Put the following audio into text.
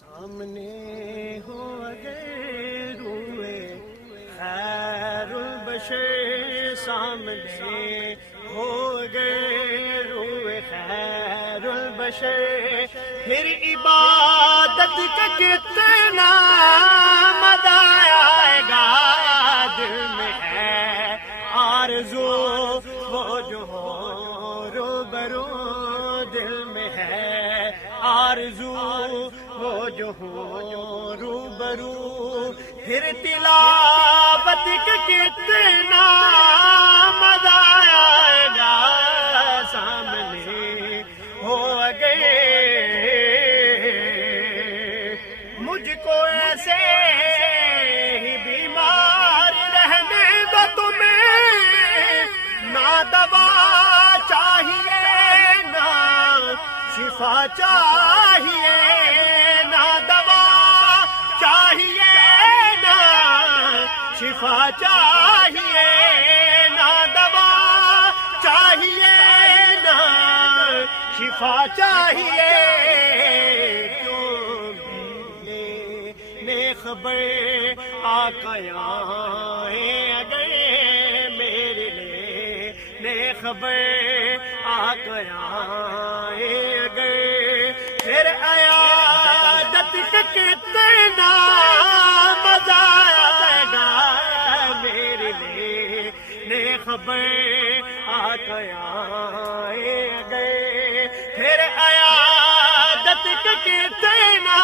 سامنے ہو اگر روئے خیر البشر، سامنے ہو اگر روئے خیر البشر، پھر عبادت کا کتنا مزہ آئے گا۔ دل میں ہے آرزو وہ جو ہو روبرو، دل میں ہے آرزو وہ جو ہو روبرو، پھر تلاوت کا کتنا مزہ آئے گا۔ سامنے ہو اگر مجھ کو ایسے ہی بیمار رہنے دو، تمہیں نہ دوا چاہیے نہ شفا چاہیے، نہ دوا چاہیے نہ شفا چاہیے، نہ دوا چاہیے نہ شفا چاہیے۔ کیوں نے خبر آقا آئے اگر میرے لیے خبر آقا آئے اگر، پھر عیادت کا کتنا مزہ آئے گا۔ میرے لیے خبر آقا آئے اگر، پھر عیادت کا کتنا